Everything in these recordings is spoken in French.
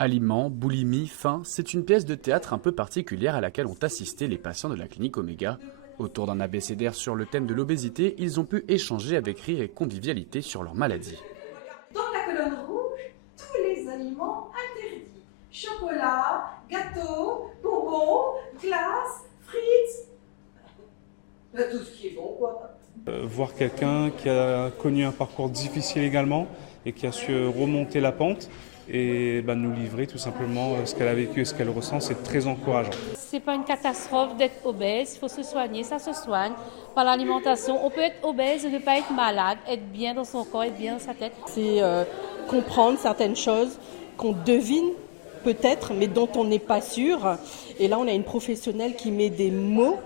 Aliments, boulimie, faim, c'est une pièce de théâtre un peu particulière à laquelle ont assisté les patients de la clinique Oméga. Autour d'un abécédaire sur le thème de l'obésité, ils ont pu échanger avec rire et convivialité sur leur maladie. Dans la colonne rouge, tous les aliments interdits. Chocolat, gâteau, bonbons, glace, frites. Tout ce qui est bon, quoi. Voir quelqu'un qui a connu un parcours difficile également et qui a su remonter la pente et nous livrer tout simplement ce qu'elle a vécu et ce qu'elle ressent, c'est très encourageant. C'est pas une catastrophe d'être obèse, il faut se soigner, ça se soigne par l'alimentation. On peut être obèse et ne pas être malade, être bien dans son corps, être bien dans sa tête. C'est comprendre certaines choses qu'on devine peut-être, mais dont on n'est pas sûr. Et là, on a une professionnelle qui met des mots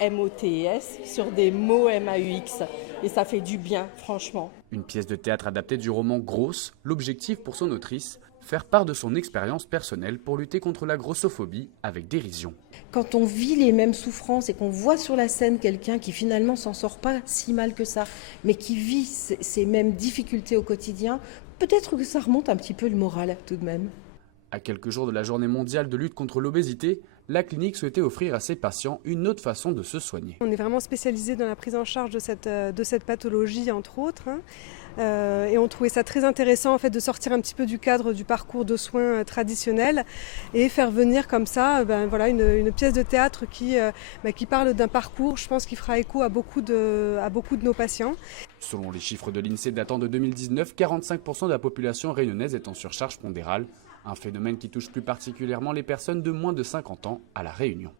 M-O-T-S sur des mots M-A-U-X. Et ça fait du bien, franchement. Une pièce de théâtre adaptée du roman Grosse, l'objectif pour son autrice, faire part de son expérience personnelle pour lutter contre la grossophobie avec dérision. Quand on vit les mêmes souffrances et qu'on voit sur la scène quelqu'un qui finalement s'en sort pas si mal que ça, mais qui vit ces mêmes difficultés au quotidien, peut-être que ça remonte un petit peu le moral tout de même. À quelques jours de la journée mondiale de lutte contre l'obésité, la clinique souhaitait offrir à ses patients une autre façon de se soigner. On est vraiment spécialisé dans la prise en charge de cette pathologie, entre autres. Et on trouvait ça très intéressant en fait, de sortir un petit peu du cadre du parcours de soins traditionnel et faire venir comme ça une pièce de théâtre qui parle d'un parcours, je pense, qui fera écho à beaucoup de nos patients. Selon les chiffres de l'INSEE datant de 2019, 45% de la population réunionnaise est en surcharge pondérale, un phénomène qui touche plus particulièrement les personnes de moins de 50 ans à La Réunion.